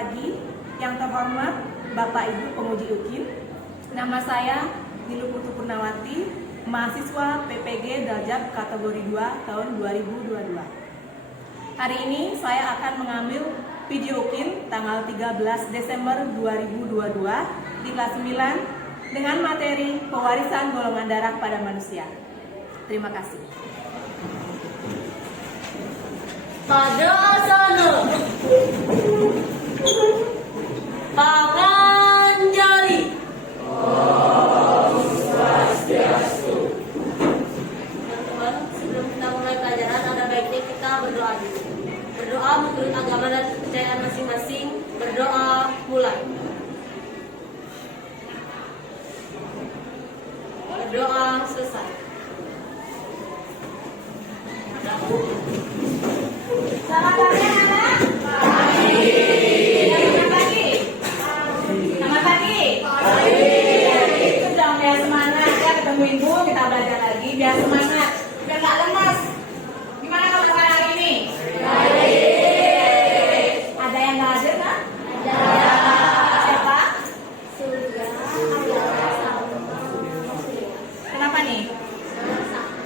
pagi yang terhormat Bapak Ibu Pemuji UKIN. Nama saya Nilu Putu Purnawati, mahasiswa PPG Darjat kategori 2 tahun 2022. Hari ini saya akan mengambil video UKIN tanggal 13 Desember 2022 di kelas 9 dengan materi pewarisan golongan darah pada manusia. Terima kasih. Pada sana tangan jari. Om Swastiastu. Teman-teman, sebelum kita mulai pelajaran, ada baiknya kita berdoa dulu. Berdoa menurut agama dan kepercayaan masing-masing. Berdoa mulai. Berdoa selesai. Selamat pagi anak-anak. Selamat pagi. Selamat pagi. Itu dong, biar semangat ya, ketemu ibu kita belajar lagi biar semangat, biar nggak lemas. Gimana kamu hari ini? Baik. Ada yang nggak hadir kan? Ada. Siapa? Kenapa nih?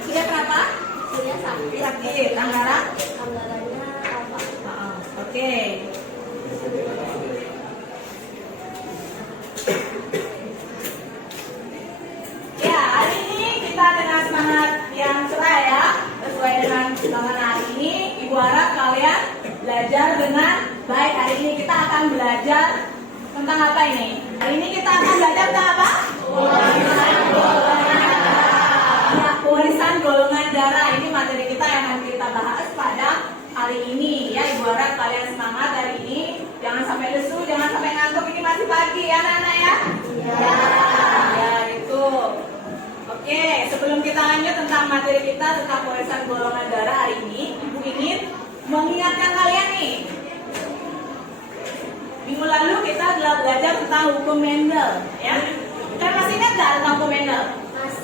Dia kenapa? Sakit. Anggara? Oke. Ya, hari ini kita dengan semangat yang cerah ya, sesuai dengan undangan hari ini. Ibu harap kalian belajar dengan baik. Hari ini kita akan belajar tentang apa ini? Hari ini kita akan belajar tentang apa? Pewarisan golongan darah. Ini materi kita yang nanti kita bahas pada hari ini ya. Ibu harap kalian semangat hari ini, jangan sampai lesu, jangan sampai ngantuk. Ini masih pagi ya anak-anak ya. Ya itu. Oke, sebelum kita lanjut tentang materi kita tentang pewarisan golongan darah hari ini, ibu ingin mengingatkan kalian nih. Minggu lalu kita telah belajar tentang hukum Mendel ya. Kalian masih ingat nggak tentang hukum Mendel?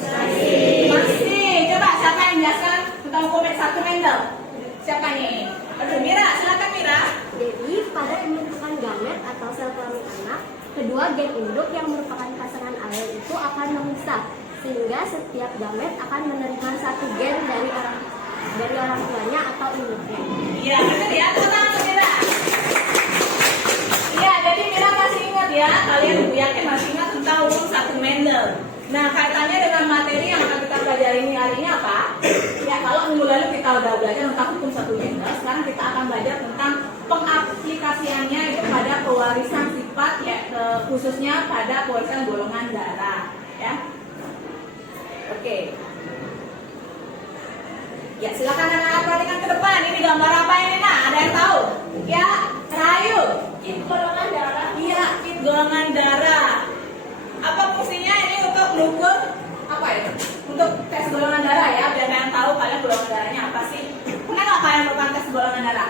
Masih. Coba siapa yang menjelaskan tentang hukum satu Mendel? Siapa nih? Aduh, Mira, silakan Mira. Jadi, pada pembentukan gamet atau sel kelamin anak, kedua gen induk yang merupakan pasangan alel itu akan memisah, sehingga setiap gamet akan menerima satu gen dari orang tuanya atau induknya. Iya, benar ya. Tentang Mira. Iya, jadi Mira masih ingat ya. Kalian yakin masih ingat tentang hukum satu Mendel. Nah, kaitannya dengan materi yang akan kita pelajari hari ini apa? Ya, kalau minggu lalu kita udah belajar tentang hukum satu Mendel, sekarang kita akan belajar tentang pengaplikasiannya itu pada pewarisan sifat ya, khususnya pada pewarisan golongan darah, ya. Oke. Ya, silakan anak-anak perhatikan ke depan. Ini gambar apa ini, Nak? Ada yang tahu? Ya, Rahayu. Kit golongan darah. Iya, kit golongan darah. Apa fungsinya ini untuk mengukur apa itu? Untuk tes golongan darah ya, biar kalian tahu kalian golongan darahnya apa sih. Pernah nggak kalian melakukan tes golongan darah?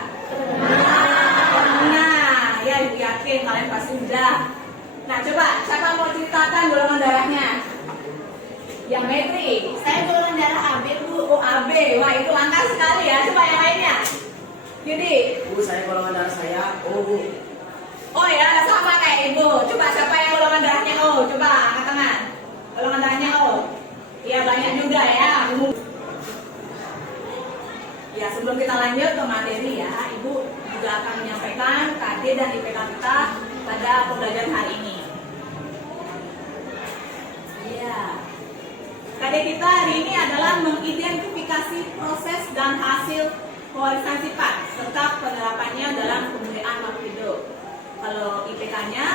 Nah, ya ibu yakin kalian pasti udah. Nah, coba siapa mau ceritakan golongan darahnya? Yang Metri, saya golongan darah AB Bu. Oh AB, wah itu langka sekali ya. Coba yang lainnya. Jadi, Bu, saya golongan darah saya O, Bu. oh ya, sama kayak ibu. Coba siapa yang golongan darahnya O? Coba angkat tangan. Golongan darahnya O. Iya banyak juga ya. Ya sebelum kita lanjut ke materi ya, ibu juga akan menyampaikan KD dan IPK kita pada pembelajaran hari ini. Iya. KD kita hari ini adalah mengidentifikasi proses dan hasil pewarisan sifat serta penerapannya dalam pemilihan makhluk hidup. Kalau IPK-nya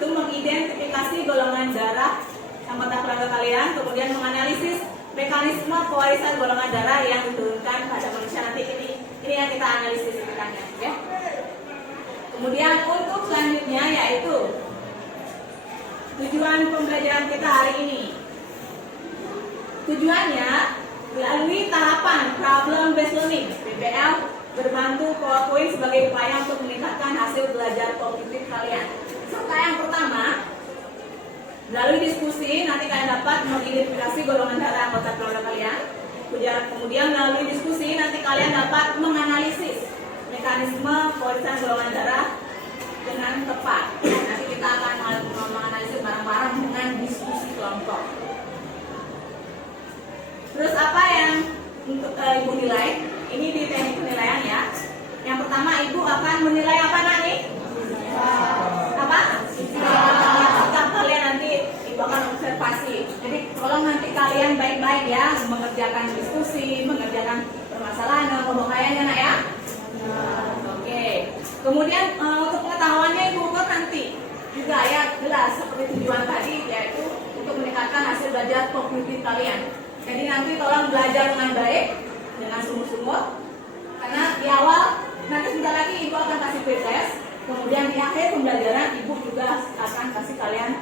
itu mengidentifikasi golongan darah anggota keluarga kalian, kemudian menganalisis mekanisme pewarisan golongan darah yang diturunkan pada manusia. Nanti ini yang kita analisis IPK-nya, ya. Kemudian untuk selanjutnya yaitu tujuan pembelajaran kita hari ini. Tujuannya melalui tahapan problem based learning (PBL) berbantu PowerPoint sebagai upaya untuk meningkatkan hasil belajar kognitif kalian. Serta yang pertama, melalui diskusi nanti kalian dapat mengidentifikasi golongan darah anggota keluarga kalian. Kemudian melalui diskusi nanti kalian dapat menganalisis mekanisme pewarisan golongan darah dengan Ibu nilai. Ini di teknik penilaian ya. Yang pertama Ibu akan menilai apa nanti? Apa? Sikap kalian nanti Ibu akan observasi. Jadi tolong nanti kalian baik-baik ya mengerjakan diskusi, mengerjakan permasalahan dan pembuktiannya nak ya. Oke. Kemudian untuk pengetahuannya Ibu buat nanti juga ya jelas seperti tujuan tadi, yaitu untuk meningkatkan hasil belajar kognitif kalian. Jadi nanti tolong belajar dengan baik, dengan sungguh-sungguh. Karena di awal nanti sebentar lagi Ibu akan kasih tes, kemudian di akhir pembelajaran Ibu juga akan kasih kalian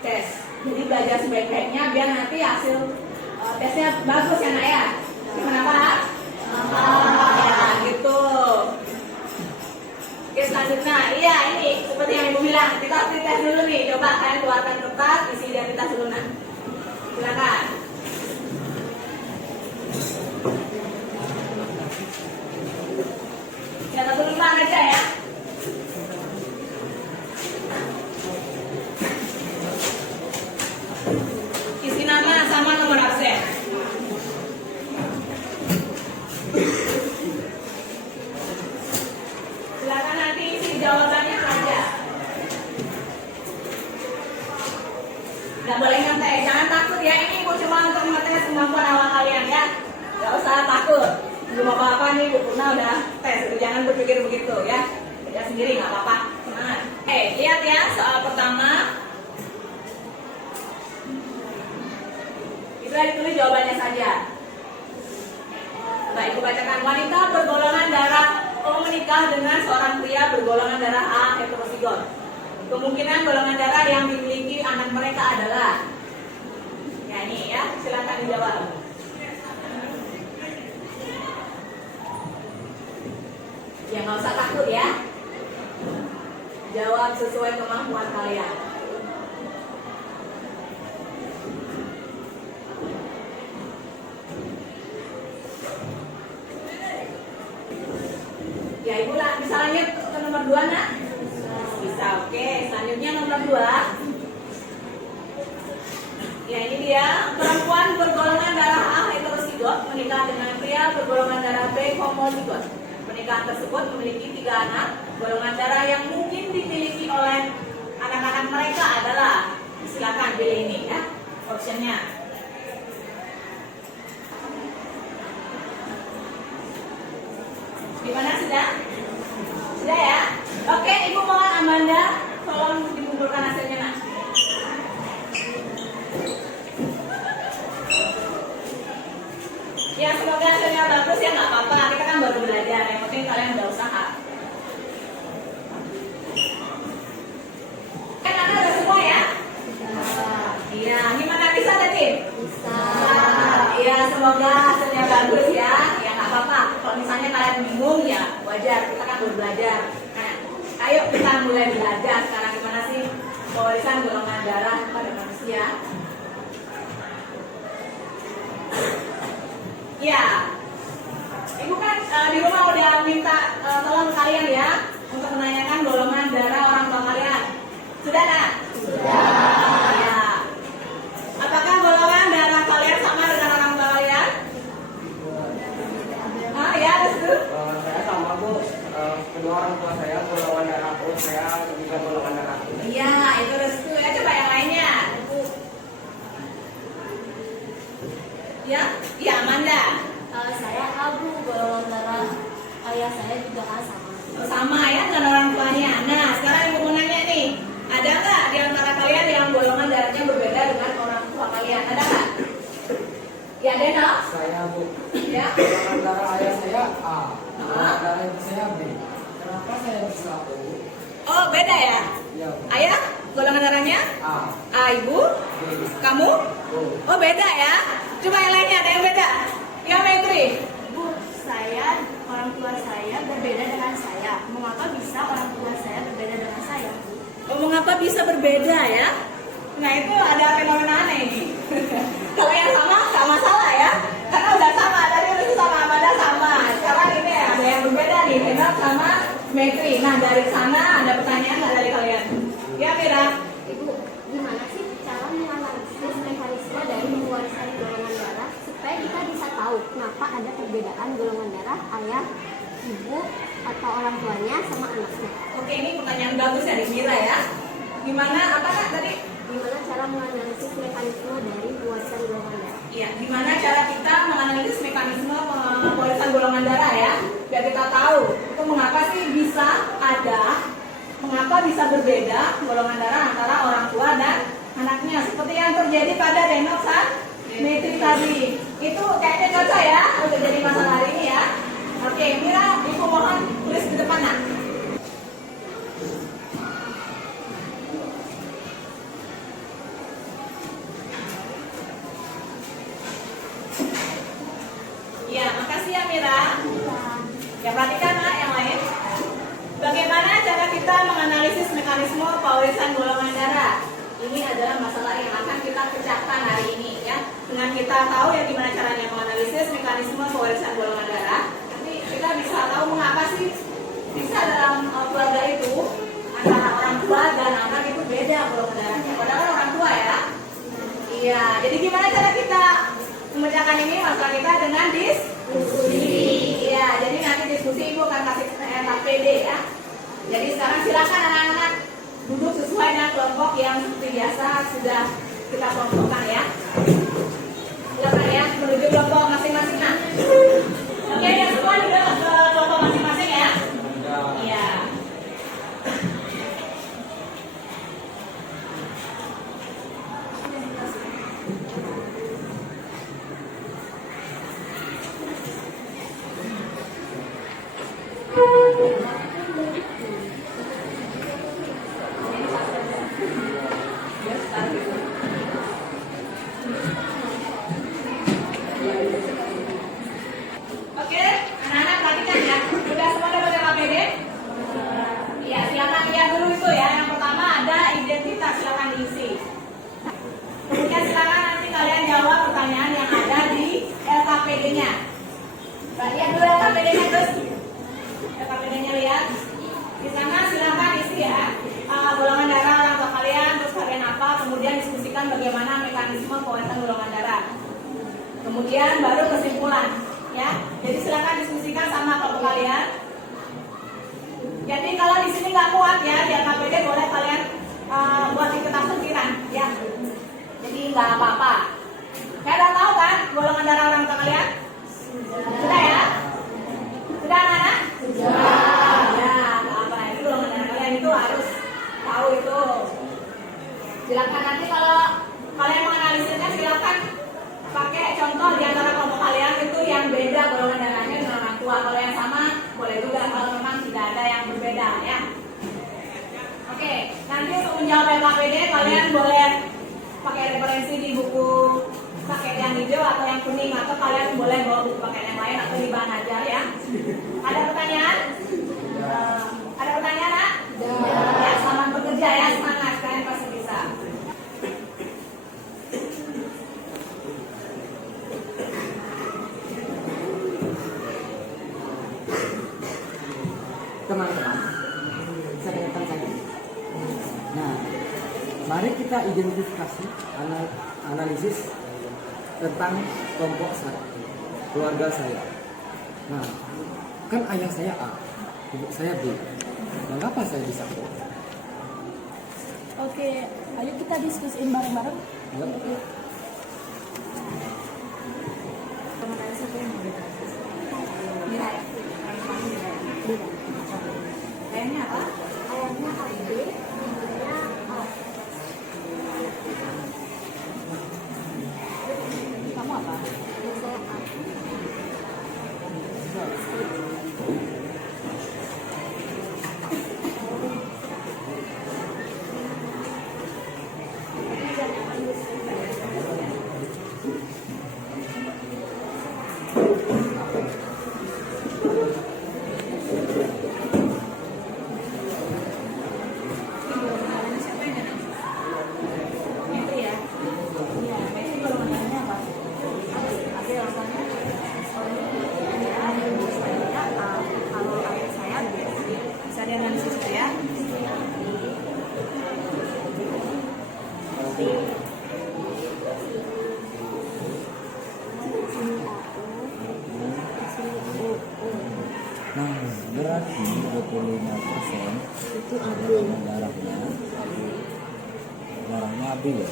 tes. Jadi belajar sebaik-baiknya biar nanti hasil tesnya bagus ya nak ya. Kenapa? Ya gitu. Oke, selanjutnya, iya ini seperti yang Ibu bilang, kita harus tes dulu nih. Coba kalian keluarkan kertas, isi identitas dulu nah. Silakan. Catat dulu aja ya. Isi nama sama nomor absen. Silakan nanti isi jawabannya aja. Gak boleh nyantai, jangan takut ya. Ini Ibu cuma untuk mengetes kemampuan awal kalian ya. Gak usah takut. Belum apa-apa nih, Bu Purna udah tes. Jangan berpikir begitu ya. Kerja sendiri nggak apa-apa. Semangat. Oke, lihat ya soal pertama. Bisa ditulis jawabannya saja. Baik, Ibu bacakan. Wanita bergolongan darah menikah dengan seorang pria bergolongan darah A heterozigot. Kemungkinan golongan darah yang dimiliki anak mereka adalah. Ya ini ya, silakan dijawab. Ya nggak usah takut ya. Jawab sesuai kemampuan kalian. Ya Ibu lah, bisa lanjut ke nomor 2 nak? Bisa, oke. Selanjutnya nomor 2. Ya ini dia, perempuan bergolongan darah A heterozigot menikah dengan pria bergolongan darah B homozigot. Pernikahan tersebut memiliki 3 anak. Golongan darah yang mungkin dimiliki oleh anak-anak mereka adalah, silakan pilih ini ya, optionnya. Gimana sudah? Sudah ya? Oke, Ibu mohon Amanda, tolong dikumpulkan hasilnya nak. Ya semoga hasilnya bagus ya, nggak apa-apa. Kita kan baru belajar, yang penting kalian udah usaha. Kan Anda udah semua ya? Iya, gimana bisa tadi? Bisa. Iya, semoga hasilnya bagus ya. Ya nggak apa-apa. Kalau misalnya kalian bingung ya wajar, kita kan baru belajar. Nah, ayo kita mulai belajar sekarang gimana sih pewarisan golongan darah pada manusia. Ya, Ibu kan di rumah udah minta tolong kalian ya untuk menanyakan golongan darah orang tua kalian. Sudah nak? Sudah. Ya. Apakah golongan darah kalian sama dengan orang tua kalian? Ah ya, betul. Saya sama Bu. Kedua orang tua saya golongan darah O, saya juga golongan darah O. Iya, itu restu ya. Coba yang lainnya. Ya, iya Amanda. Saya Abu, golongan darah ayah saya juga sama. Oh, sama ya dengan orang tuanya. Nah, sekarang Ibu mau nanya nih, ada nggak di antara kalian yang golongan darahnya berbeda dengan orang tua kalian? Ada nggak? Ya ada no? Saya Bu. Ya. Golongan darah ayah saya A. Golongan darah ibu saya B. Kenapa saya bisa O? Oh beda ya? Ya Bu. Ayah golongan darahnya A. A, Ibu. B. Kamu? O. Oh beda ya? Coba yang lainnya ada yang beda? Ya Maitri. Bu, orang tua saya berbeda dengan saya. Mengapa bisa orang tua saya berbeda dengan saya? Oh mengapa bisa berbeda ya? Nah itu ada fenomena aneh ini. Kalau yang sama nggak masalah ya, karena udah sama tadi udah sama Amanda sama. Sekarang ini ada yang berbeda nih, Renat sama Maitri. Nah dari sana ada pertanyaan nggak dari kalian? Ya Mira. Ibu, gimana sih cara menganalisis mekanisme dari mewariskan golongan darah supaya kita bisa tahu kenapa ada perbedaan golongan darah ayah, ibu, atau orang tuanya sama anaknya. Oke, ini pertanyaan bagus dari Mira ya. Gimana apa Kak tadi? Gimana cara menganalisis mekanisme dari pewarisan golongan darah? Iya, gimana cara kita menganalisis mekanisme pewarisan golongan darah ya? Biar kita tahu itu mengapa sih bisa ada, mengapa bisa berbeda golongan darah antara orang tua dan anaknya. Seperti yang terjadi pada Metrik tadi. Itu kayaknya cocok ya untuk jadi masalah hari ini ya. Oke, Mira, Ibu mohon tulis di depan nak. Ya, makasih ya Mira. Ya, perhatikan nak yang lain. Bagaimana cara kita menganalisis mekanisme pewarisan golongan darah? Ini adalah masalah yang akan kita pecahkan hari ini ya. Dengan kita tahu ya gimana caranya menganalisis mekanisme pewarisan golongan darah, nanti kita bisa tahu mengapa sih bisa dalam keluarga itu antara orang tua dan anak itu beda golongan darahnya. Padahal orang tua ya. Iya, jadi gimana cara kita memecahkan ini masalah kita dengan diskusi. Iya, jadi nanti diskusi Ibu akan kasih KPD ya. Jadi sekarang silakan anak-anak duduk sesuai dengan kelompok yang seperti biasa sudah kita kelompokkan ya. Silakan ya menuju kelompok masing-masing nah. Oke ya semua duduk ke kelompok masing-masing ya. Iya. Oke, anak-anak perhatikan ya. Sudah semua dapat KPD? Iya, silakan lihat dulu itu ya. Yang pertama ada identitas, silakan diisi. Kemudian silakan nanti kalian jawab pertanyaan yang ada di LKPD-nya. Lihat dulu LKPD-nya terus. LKPD-nya lihat. Di sana silakan isi ya. Golongan darah orang tua kalian, terus kalian apa, kemudian diskusikan bagaimana mekanisme pewarisan golongan darah. Kemudian baru kesimpulan. Ya, jadi silakan diskusikan sama kelompok kalian. Jadi kalau di sini nggak kuat ya, di KPD boleh kalian buat di kertas sentiran, ya. Jadi nggak apa-apa. Saya udah tahu kan golongan darah orang tua kalian? Sudah ya? Sudah anak-anak? Sudah. Ya, nggak apa. Itu golongan darah kalian itu harus tahu itu. Silakan nanti kalau kalian menganalisisnya silakan pakai contoh di antara kelompok kalian itu yang beda golongan darahnya dengan orang tua. Kalau yang sama boleh juga kalau memang tidak ada yang berbeda ya. Oke, nanti untuk menjawab LKPD kalian boleh pakai referensi di buku paket yang hijau atau yang kuning, atau kalian boleh bawa buku paket yang lain atau di bahan ajar ya. Ada pertanyaan? Ada pertanyaan nak? Ya, selamat bekerja ya, semangat, kalian pasti bisa. Teman-teman, saya ingin tanya. Nah, mari kita identifikasi analisis tentang kelompok saya, keluarga saya. Nah, kan ayah saya A, ibu saya B. Mengapa saya bisa O? Oke, ayo kita diskusiin bareng-bareng. Ya. Kayaknya apa? Ayahnya AB, ibunya A. Kamu apa? Ayah saya A. darahnya AB ya.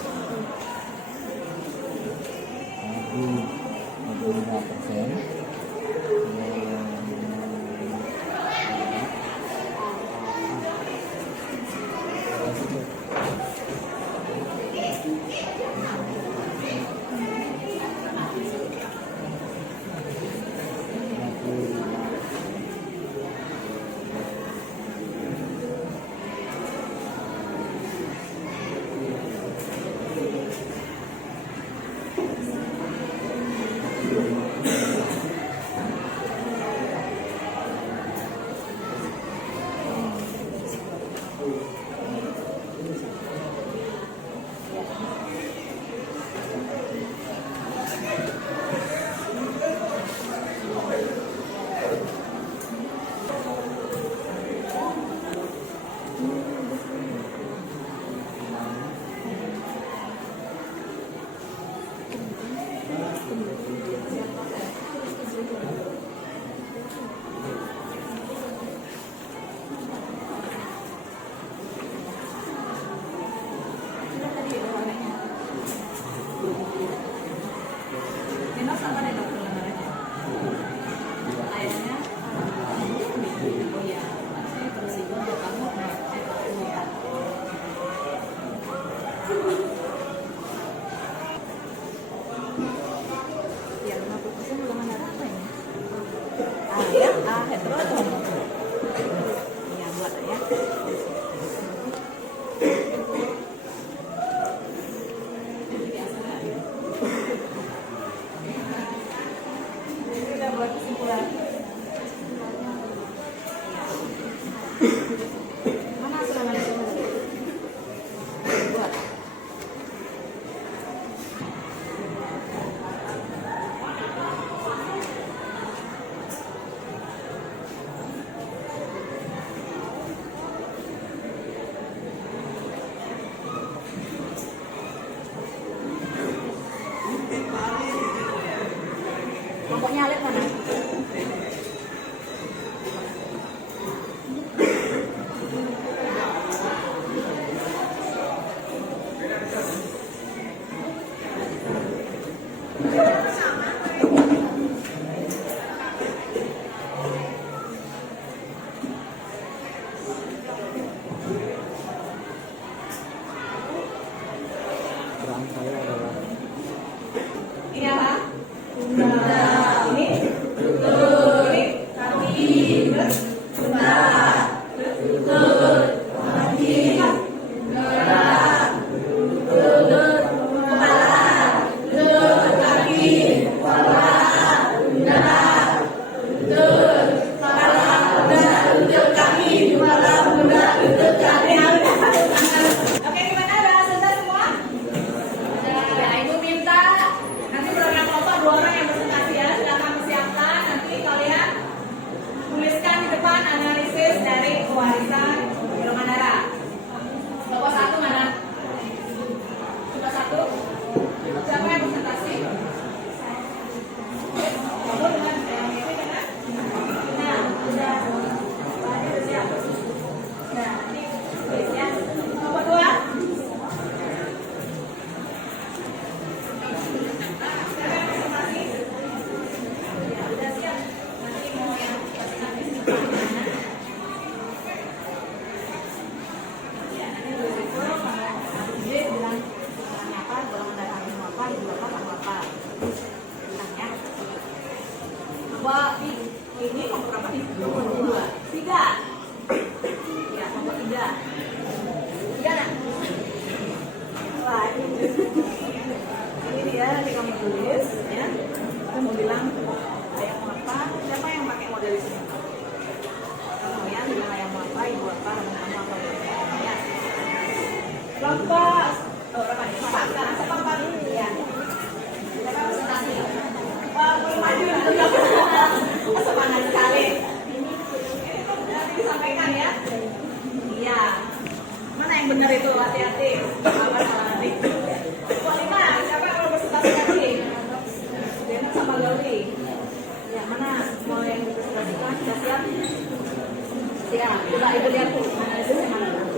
AB 5%. Nino sama deh dokter lembarannya. Ayahnya. Oh iya, saya tersinggung ke kamu. Ya. Ya 50% golongan darah apa ini? A ya, A hetero atau homo? Iya buat ya. Kita buat kesimpulan. Mana hasil analisisnya tadi? Buat. Kelompok nyalip mana? Peran saya adalah Ini apa? Ini? Ini? Kaki. Terus? Oke, gimana? Udah selesai semua? Ya, Ibu minta nanti program kelompok 2 orang yang presentasi ya, silakan persiapkan. Nanti kalian tuliskan di depan analisis dari pewarisan golongan darah. Kelompok 1 mana? Kelompok 1. Siapa yang presentasi? Kamu dengan yang ini kan? Nah, udah. Udah siap. Nah, nanti tulis ya. Kelompok 2. Ini nomor berapa nih? Nomor 2. 3. Ya, nomor 3. 3 nak? Wah, ini dia, nanti kamu tulis ya. Kamu bilang ayah mau apa? Siapa yang pakai model di sini? Kamu ya, bilang ayah mau apa, ibu apa, kamu apa? Ya. Kelompok berapa nih? 4. Sekarang siapa 4? Ya. Siapa presentasi? Wah, belum maju. Semangat sekali. Nanti disampaikan ya. Iya. Mana yang benar itu? Hati-hati. Awas salah nanti. Kelompok 5. Siapa yang mau presentasi tadi? Dena sama Gauri. Ya, mana mau yang dipresentasikan? Sudah siap? Siap. Coba Ibu lihat tuh analisisnya mana?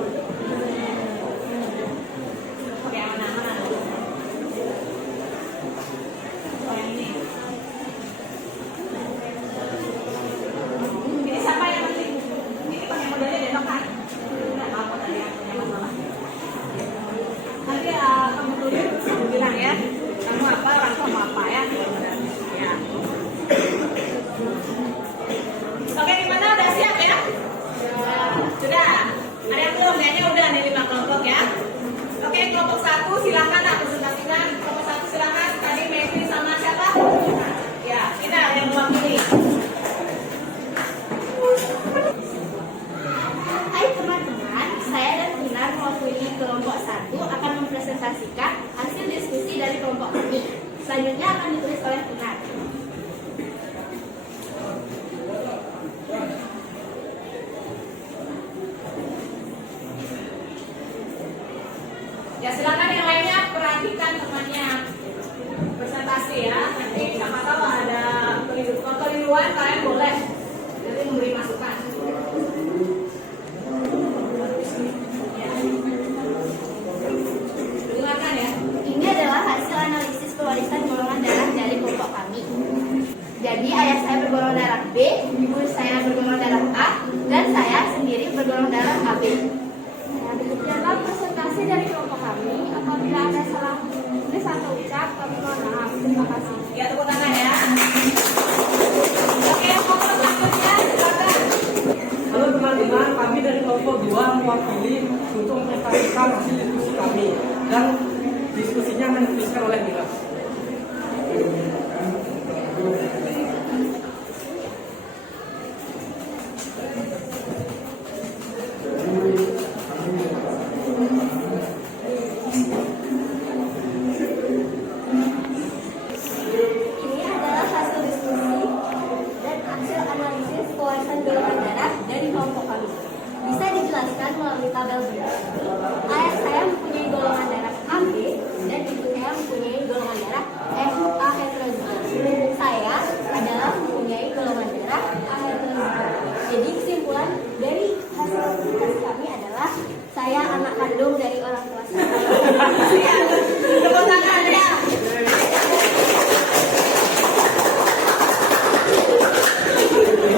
silakan nak presentasikan. Nomor 1 silakan. Tadi Mevri sama siapa? Ya, ini yang mewakili. Hai teman-teman, saya dan Kinar mewakili kelompok 1 akan mempresentasikan hasil diskusi dari kelompok kami. Selanjutnya akan ditulis oleh Kinar. Ya silakan yang lainnya perhatikan temannya presentasi ya. Nanti siapa tahu ada keliruan kalian boleh nanti memberi masukan. Silakan ya. Ini adalah hasil analisis pewarisan golongan darah dari kelompok kami. Jadi ayah saya bergolongan darah B, ibu saya bergolongan darah A, dan saya sendiri bergolongan darah AB. Dalam presentasi dari kelompok kami, apabila ada salah tulis atau ucap, kami mohon maaf. Terima kasih. Ya tepuk tangan ya. Oke, kelompok selanjutnya silakan. Halo teman-teman, kami dari kelompok 2 mewakili untuk mempresentasikan hasil diskusi kami dan diskusinya akan dituliskan oleh Mira. Ini adalah hasil diskusi dan hasil analisis pewarisan golongan darah dari kelompok kami. Bisa dijelaskan melalui tabel berikut. Ayah saya mempunyai golongan darah AB dan ibu saya mempunyai golongan darah FA heterozigot. Saya adalah mempunyai golongan darah A heterozigot. Jadi kesimpulan dari hasil diskusi kami adalah saya anak kandung dari orang tua saya. Tepuk tangan ya.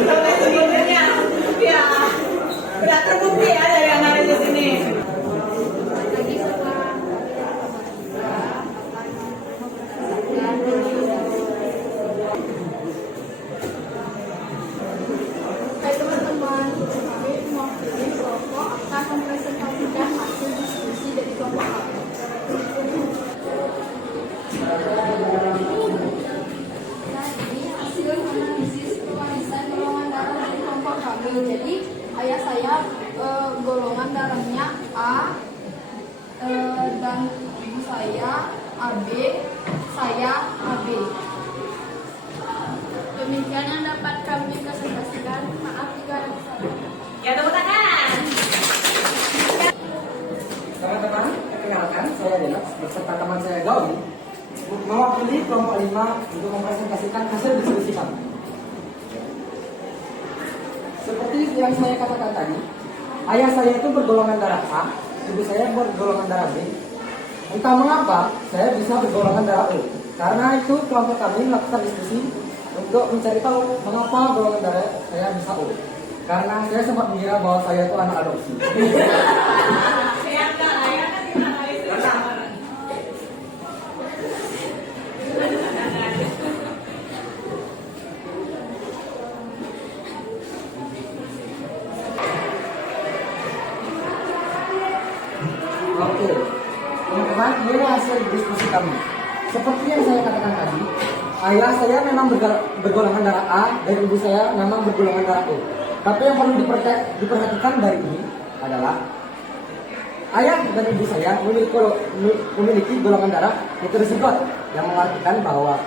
Sampai sebenarnya ya sudah terbukti ya dari analisis ini. Lagi setelah kami dari kelompok 3 akan mempresentasikan. Hai teman-teman, kami mewakili kelompok akan mempresentasikan hasil diskusi dari kelompok kami. Jadi hasil analisis pewarisan golongan darah dari kelompok kami. Jadi ayah saya golongan darahnya A, dan ibu saya AB, saya AB. Demikian yang dapat kami presentasikan. Maaf jika ada kesalahan. Ya tepuk tangan. Teman-teman, perkenalkan saya Delas beserta teman saya Gauli mewakili kelompok 5 untuk mempresentasikan hasil diskusi kami. Seperti yang saya katakan tadi, ayah saya itu bergolongan darah A, ibu saya bergolongan darah B. Entah mengapa saya bisa bergolongan darah O. Karena itu kelompok kami melakukan diskusi untuk mencari tahu mengapa golongan darah saya bisa O. Karena saya sempat mengira bahwa saya itu anak adopsi. Ya enggak lah ya kan kita analisis sama. Oke, teman-teman, ini hasil diskusi kami. Seperti yang saya katakan tadi, ayah saya memang bergolongan darah A dan ibu saya memang bergolongan darah O. Tapi yang perlu diperhatikan dari ini adalah ayah dan ibu saya memiliki golongan darah heterozigot, yang mengartikan bahwa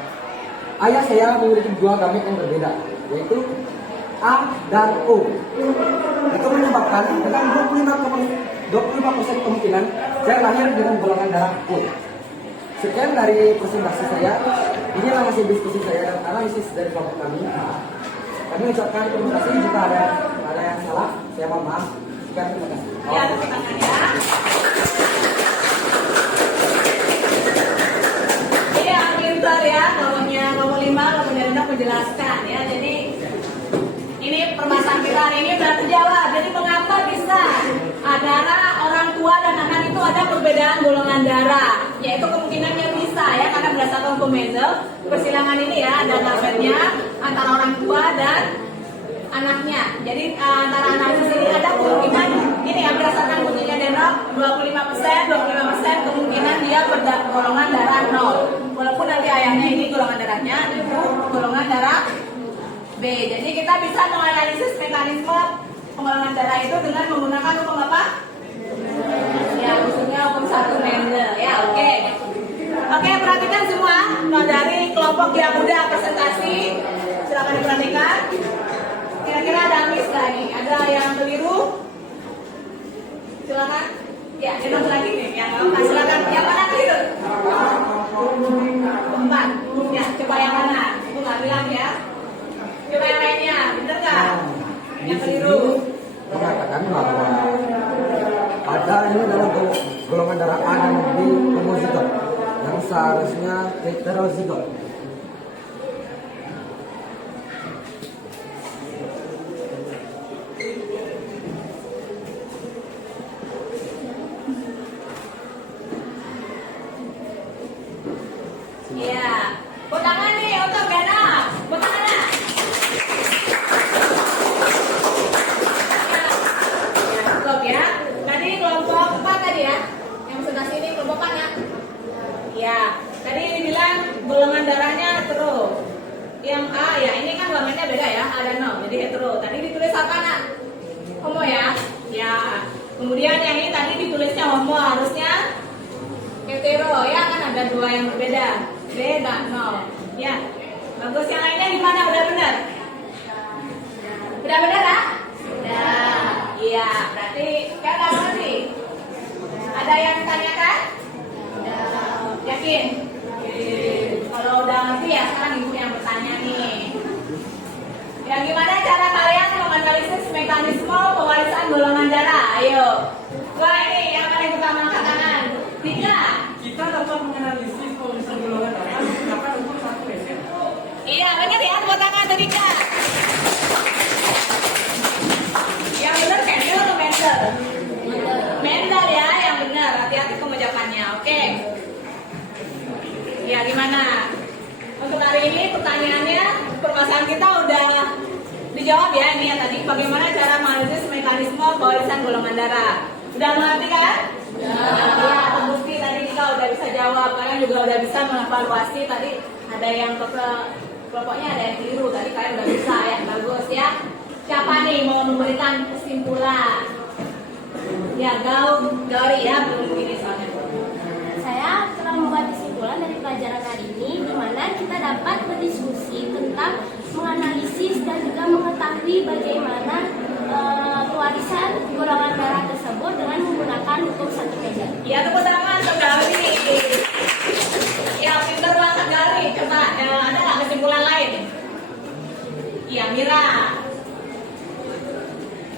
ayah saya memiliki dua gamet yang berbeda, yaitu A dan O. Itu menyebabkan dengan 25% kemungkinan saya lahir dengan golongan darah O. Sekian dari presentasi saya. Inilah hasil diskusi saya dan analisis dari kelompok kami. Kami ucapkan terima kasih jika ada yang salah. Saya mohon maaf. Sekian, terima kasih. Ya tepuk tangan ya. Ini yang pintar ya, nomor 5 benar-benar menjelaskan ya. Jadi ini permasalahan kita hari ini sudah terjawab. Jadi mengapa bisa darah orang tua dan anak itu ada perbedaan golongan darah? Yaitu kemungkinannya bisa ya, karena berdasarkan hukum Mendel persilangan ini ya ada gametnya antara orang tua dan anaknya. Jadi antara analisis ini ada kemungkinan ini ya berdasarkan bunyinya Dendra 25% 25%, 25% kemungkinan dia golongan darah 0. Walaupun nanti ayahnya ini golongan darahnya, ibu golongan darah B. Jadi kita bisa menganalisis mekanisme penggolongan darah itu dengan menggunakan hukum apa? Ya, khususnya hukum 1 Mendel. Ya, oke. Oke, perhatikan semua. Nah, dari kelompok yang udah presentasi, silakan diperhatikan. Kira-kira ada miss nggak nih? Ada yang keliru? Silakan. Ya, minum lagi nih. Yang apa? Silakan. Yang mana keliru? 4. Ya, coba yang mana? Ibu nggak bilang ya. Coba yang lainnya, bener nggak? Yang keliru. Mengatakan bahwa pada ini adalah golongan darah A dan B homozigot yang seharusnya heterozigot. Iya. Tepuk tangan nih untuk Gana. Tepuk tangan. Ya, cukup ya. Tadi kelompok 4 tadi ya. Yang sebelah sini kelompok 4 ya. Iya. Tadi dibilang golongan darahnya hetero. Yang A ya, ini kan gambarnya beda ya, A dan 0. Jadi hetero. Tadi ditulis apa nak? Homo ya. Ya. Kemudian yang ini tadi ditulisnya homo, harusnya hetero ya, kan ada 2 yang berbeda. B dan 0. Ya. Bagus, yang lainnya gimana? Udah benar? Udah benar ah? Sudah. Iya, berarti kan udah ngerti. Ada yang ditanyakan? Yakin? Kalau udah ngerti ya sekarang ibu yang bertanya nih. Ya, gimana cara kalian menganalisis mekanisme pewarisan golongan darah? Ayo. Wah, ini yang paling pertama angkat tangan. 3. Kita dapat menganalisis pemeriksaan golongan darah menggunakan ukur 1 Mendel. Iya, benar ya, tepuk tangan tadi Kak. Yang benar Mendel atau Mendel? Mendel ya, yang benar. Hati-hati pengucapannya, oke. Ya, gimana? Untuk hari ini pertanyaannya, permasalahan kita udah dijawab ya, ini ya tadi. Bagaimana cara menganalisis mekanisme pewarisan golongan darah? Udah mengerti kan? Ya, terbukti tadi kita udah bisa jawab. Kalian juga udah bisa mengevaluasi tadi. Ada yang kelompoknya ada yang keliru. Tadi kalian udah bisa ya, bagus ya. Siapa nih mau memberikan kesimpulan? Ya, Gauri ya, belum ini soalnya. Saya telah membuat kesimpulan dari pelajaran hari ini, di mana kita dapat berdiskusi tentang menganalisis dan juga mengetahui bagaimana pewarisan golongan darah tersebut dengan menggunakan hukum 1 Mendel. Ya, tepuk tangan untuk Gauri. Ya, pintar banget Gauri. Coba, ada nggak kesimpulan lain? Iya, Mira.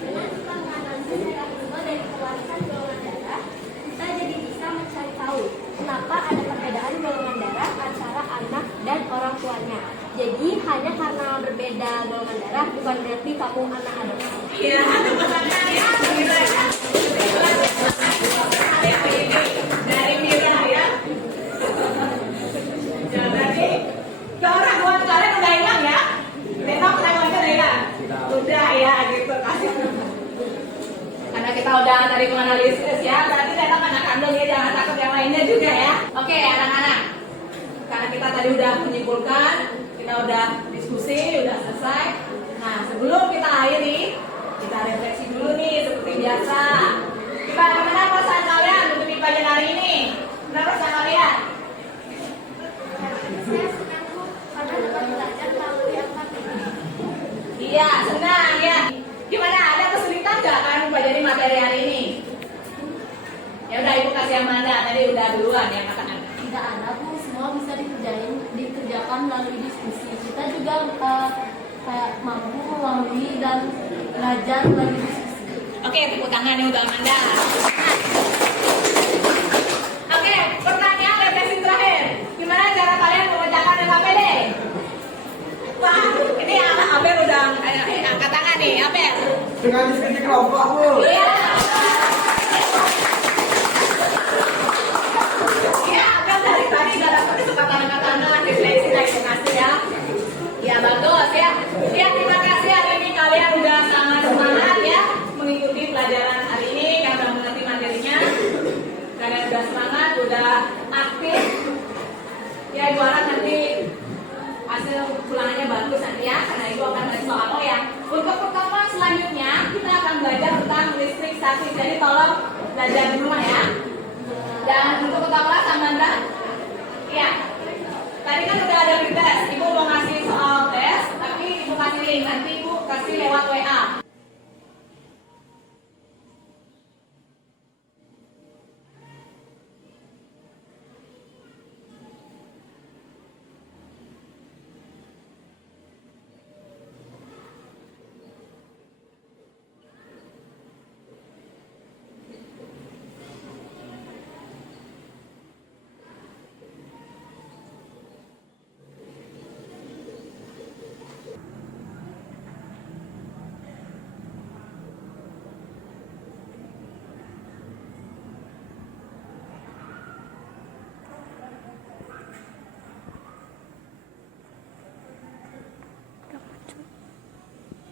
Dengan kita menganalisis mekanisme dari pewarisan golongan darah, kita jadi bisa mencari tahu kenapa ada perbedaan golongan darah antara anak dan orang tuanya. Jadi hanya karena berbeda golongan darah bukan berarti kamu anak adopsi. Iya, tepuk tangan ya, Mira ya. Dari Mira ya. Ya, berarti keorang kalian udah hilang ya? Tenok udah hilang? Udah ya, gitu kasih. Karena kita udah tadi menganalisis ya, berarti Tenok anak kandung ya, jangan takut yang lainnya juga ya. Oke anak-anak, karena kita tadi udah menyimpulkan, kita udah diskusi, udah selesai. Nah, sebelum kita akhiri, kita refleksi dulu nih seperti biasa. Gimana perasaan kalian untuk pelajaran hari ini? Gimana perasaan kalian? Saya senang Bu, karena dapat belajar melalui angka. Iya, senang ya. Gimana? Ada kesulitan nggak kalian mempelajari materi hari ini? Ya udah, ibu kasih Amanda. Tadi udah duluan ya katakan. Tidak ada Bu, semua bisa dikerjakan melalui diskusi. Kita juga kayak mampu melalui dan belajar melalui diskusi. Oke, tepuk tangan nih untuk Amanda. Oke, pertanyaan refleksi terakhir. Gimana cara kalian memecahkan LKPD? Wah, ini anak Abel udah angkat tangan nih, Abel. Dengan diskusi kelompok, Bu. Iya. Iya, Abel dari tadi nggak dapat kesempatan angkat tangan, refleksi kasih ya. Ya bagus ya. Ya, terima kasih hari ini kalian udah sangat semangat ya mengikuti pelajaran hari ini karena mengerti materinya. udah aktif, ya Ibu harap nanti hasil pulangannya bagus nanti ya, karena Ibu akan kasih soal. Oh ya, untuk pertemuan selanjutnya kita akan belajar tentang listrik statis. Jadi tolong belajar di rumah ya. Dan untuk ketua kelas Amanda, ya. Tadi kan udah ada di tes, Ibu mau ngasih soal tes, tapi Ibu kasih link, nanti Ibu kasih lewat WA.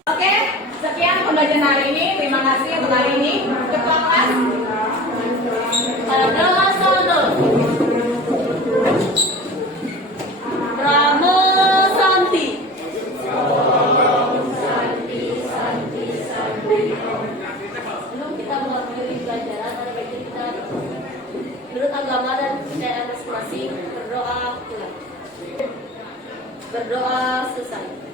Oke, sekian pembelajaran hari ini. Terima kasih untuk hari ini. Ketua kelas. Adalah Sono Ramo Santi. Sebelum kita mengakhiri pelajaran, ada baiknya kita menurut agama dan kepercayaan masing-masing berdoa pulang. Berdoa selesai.